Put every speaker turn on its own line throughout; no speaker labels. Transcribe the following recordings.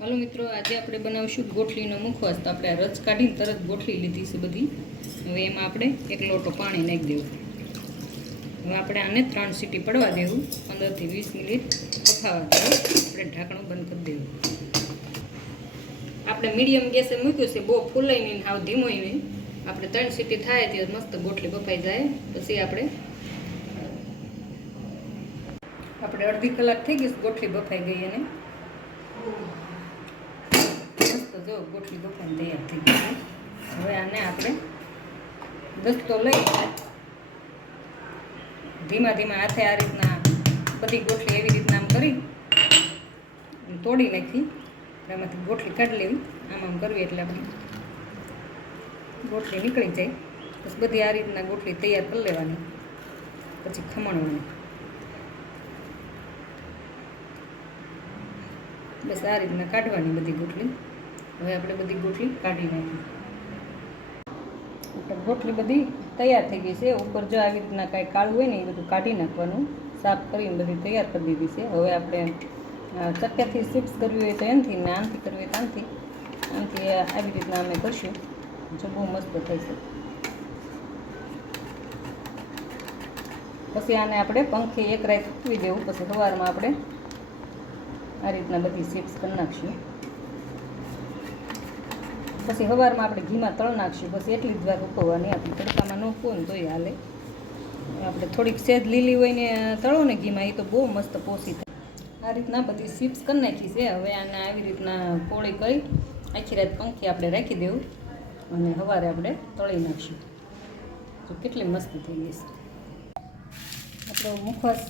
હાલો મિત્રો, આજે આપણે બનાવશું ગોઠલીનો મુખવાસ. તો આપણે રચ કાઢીને તરત ગોઠલી લીધી છે બધી. હવે એમાં આપણે એક લોટો પાણી નાખી દેવું. હવે આપણે આને ત્રણ સીટી પડવા દેવું. પંદરથી વીસ મિનિટ પકાવવા દેવું. આપણે ઢાંકણું બંધ કરી દેવું. આપણે મીડિયમ ગેસે મૂક્યું છે, બહુ ફૂલાઈ નહીં હાવ ધીમો નહીં આપણે ત્રણ સીટી થાય ત્યારે મસ્ત ગોઠલી બફાઈ જાય. પછી આપણે આપણે અડધી કલાક થઈ ગઈ ગોઠલી બફાઈ ગઈ અને મસ્ત જો ગોઠલી દુકાન તૈયાર થઈ ગઈ હવે આને આપણે દસ્તો લઈ ધીમા ધીમા હાથે આ રીતના બધી ગોઠલી એવી રીતના આમ કરી તોડી નાખી. એમાંથી ગોઠલી કાઢી લેવી. આમ આમ કરવી એટલે આપણે ગોઠલી નીકળી જાય. પછી બધી આ રીતના ગોઠલી તૈયાર કરી લેવાની. પછી ખમણવાની. બસ આ રીતના કાઢવાની બધી ગોઠલી હવે આપણે બધી ગોઠલી કાઢી નાખી. આપણે ગોઠલી બધી તૈયાર થઈ ગઈ છે. ઉપર જો આવી રીતના કાંઈ કાળું હોય ને એ બધું કાઢી નાખવાનું. સાફ કરીને બધી તૈયાર કરી દીધી છે. હવે આપણે ચક્કાથી ચિપ્સ કરવી હોય તો એમથી ને આમથી કરવી હોય તો આમથી આમથી આવી રીતના અમે કરશું. જો બહુ મસ્ત થશે પછી આને આપણે પંખે એક રાત સૂકવી દેવું. પછી સવારમાં આપણે આ રીતના બધી ચિપ્સ કરી નાખશું. પછી સવારમાં આપણે ઘીમાં તળ નાખશું, પછી એટલી જ વાર ઉકવવાની આપણે તડકામાં ન ઉકવો તોય હાલે. આપણે થોડીક સેજ લીલી હોય ને તળો ને ઘીમાં એ તો બહુ મસ્ત પોસી થાય. આ રીતના બધી સિપ્સ કરી નાખી છે. હવે આને આવી રીતના પોળી કરી, આખી રાત પંખી આપણે રાખી દેવું અને સવારે આપણે તળી નાખશું. તો કેટલી મસ્ત થઈ ગઈ છે. આપણો મુખવાસ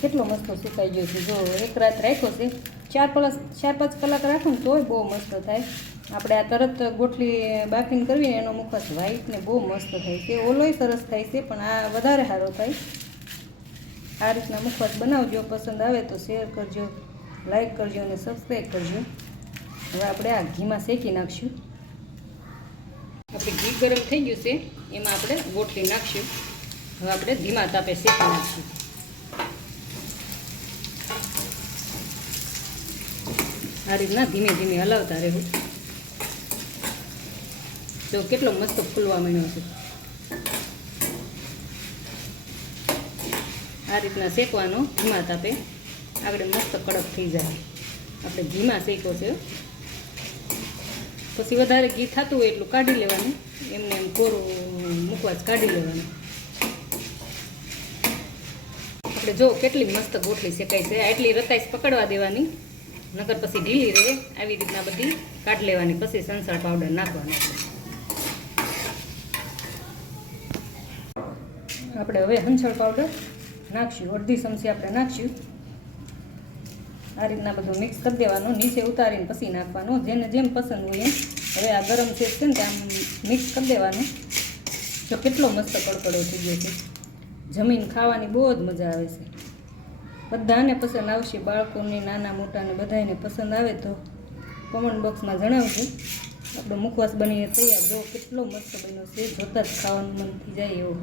કેટલો મસ્ત સુકાઈ ગયો છે. જો એક રાત રાખ્યો છે, ચાર પ્લસ, ચાર પાંચ કલાક રાખો ને તોય બહુ મસ્ત થાય. આપણે આ તરત ગોઠલી બાફીને કરવી એનો મુખવાસ વ્હાઈટ ને બહુ મસ્ત થાય છે. ઓલોય સરસ થાય છે, પણ આ વધારે સારો થાય. આ રીતના મુખવાસ બનાવજો, પસંદ આવે તો શેર કરજો લાઈક કરજો અને સબસ્ક્રાઈબ કરજો. હવે આપણે આ ઘીમાં શેકી નાખશું. આપણે ઘી ગરમ થઈ ગયું છે, એમાં આપણે ગોઠલી નાખશું. હવે આપણે ધીમા તાપે શેકી નાખશું. આ રીતના ધીમે ધીમે હલાવતા રહેવું. જો કેટલો મસ્ત ફૂલવા માંડ્યો છે. આ રીતના શેકવાનો ધીમા તાપે આગળ મસ્ત કડક થઈ જાય. આપણે ધીમા શેકો છે. પછી વધારે ઘી થતું હોય એટલું કાઢી લેવાનું. એમને એમ કોરું મૂકવા જ કાઢી લેવાનું. આપણે જો કેટલી મસ્ત ગોઠલી શેકાય છે. આટલી રતાઈશ પકડવા દેવાની. નકર પછી ઢીલી રહે. આવી રીતના બધી કાઢ લેવાની. પછી સંસળ પાવડર નાખવાનો. આપણે હવે હંસળ પાવડર નાખશું. અડધી ચમચી આપણે નાખશું. આ રીતના બધું મિક્સ કરી દેવાનું. નીચે ઉતારીને પછી નાખવાનું. જેને જેમ પસંદ હોય એમ. હવે આ ગરમ છે ને ત્યાં મિક્સ કરી દેવાનું. જો કેટલો મસ્ત કડકડો થઈ ગયો છે. જમીન ખાવાની બહુ જ મજા આવે છે. બધાને પસંદ આવશે બાળકોને, નાના મોટાને બધાને પસંદ આવે તો કોમેન્ટ બોક્સમાં જણાવજો. આપણો મુખવાસ બનીને તૈયાર. જો કેટલો મસ્ત બન્યો છે, જોતાં જ ખાવાનું મન થઈ જાય એવો.